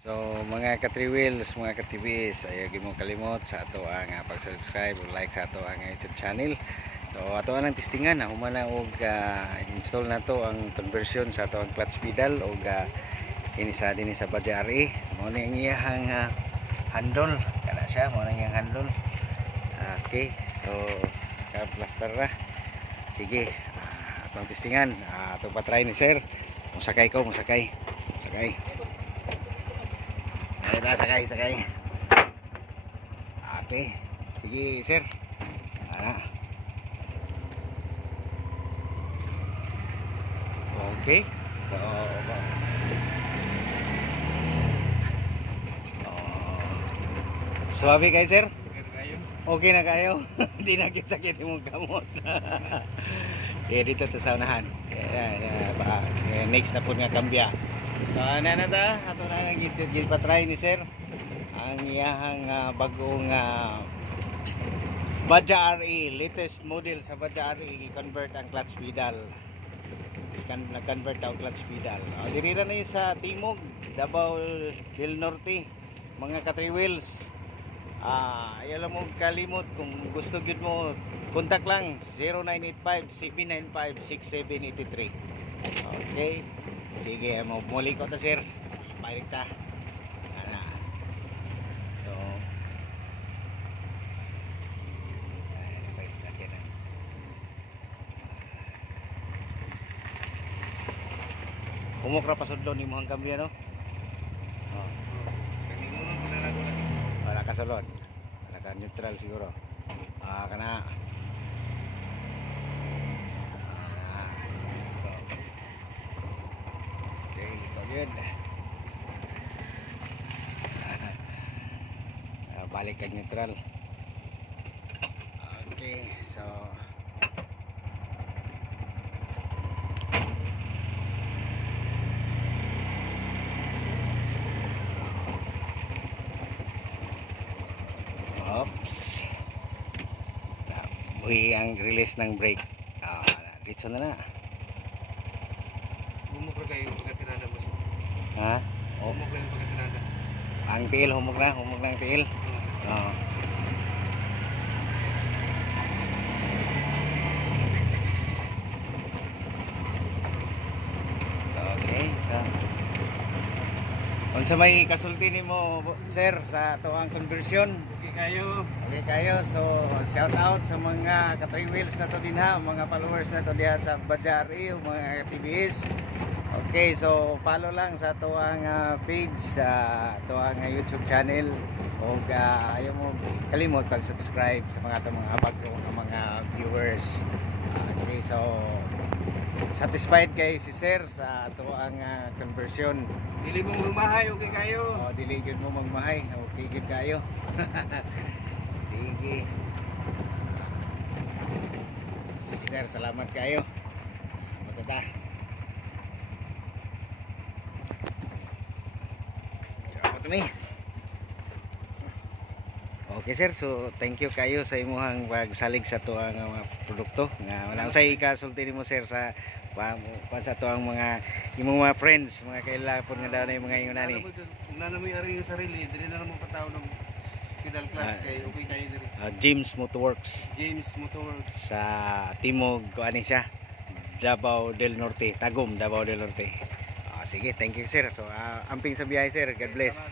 So mga ka-3 wheels, mga ka-TVs, ayaw mo kalimot sa ato ang pag-subscribe o like sa ato ang YouTube channel. So ato ang testingan na humana og install na to ang conversion sa ato ang clutch pedal o inisa din sa Bajaj. Mo ni ang iyang handle, kana siya mo na iyang handle. Okay. So ka-plaster na. Sige. Atong testingan, ato pa try ni sir. Musakay ko, musakay. Musakay. Sakay. Ate, sige sir. Ana. Okay. So, suwabe kayo sir? Okay na kayo? Hindi na sakit yung kamot. Dito to sa unahan. Next na po nga kambya. So ano na ta? Ato na gipatry ni sir ang iyahang bagong Bajaj RE, latest model sa Bajaj RE, i-convert ang clutch pedal. Nag-convert ang clutch pedal. Diri na sa Timog, Davao del Norte, mga ka-3 wheels. Ayaw mo kalimot kung gusto gyud mo, kontak lang 0985-795-6783. Okay. Sige, muli ko ta sir. Balik ta. Ana. So humok ra pasudlon nimo ang kambya no? Oh. Wala ka sulod. Wala ka neutral siguro. Kana. Yun. Balik kag neutral. Okay, so oops. Buhi ang release ng brake. Dito na na. Bumukra kayo pagkatinada mo. Ha? Humok lang yung pagkatinada. Ang tiil, humok na ang tiil. Oo. Okay, so kung sa may kasulti nimo sir sa ato ang conversion. Okay kayo. So shout out sa mga ka-3 wheels na to din ha, mga followers na to diha sa Bajaj RE, mga TVS. Okay, so follow lang sa ato ang page sa ato ang YouTube channel o ayaw mo kalimot pag-subscribe sa mga ato mga mga viewers. Okay, so satisfied kay si sir sa ato ang conversion. Dili mo magmahay, okay kayo. Dili gyud mo magmahay, okay gyud kayo. Sige. Sige sir, salamat kayo. Matata. Okay sir, so thank you kayo sa imuhang pagsalig sa tuang mga produkto nga wala usay ikasulti nimo sir sa sa tuang mga imong mga friends, mga kailapon nga daw na yung mga ingonani. Nana mo ari yung sarili, dili na mo pataw ng pedal clutch kay okay kayo diri. James Motorworks sa Timog, kuani siya, Davao del Norte, Tagum, Davao del Norte. Sige, thank you sir. So amping sa biyahe sir, God bless.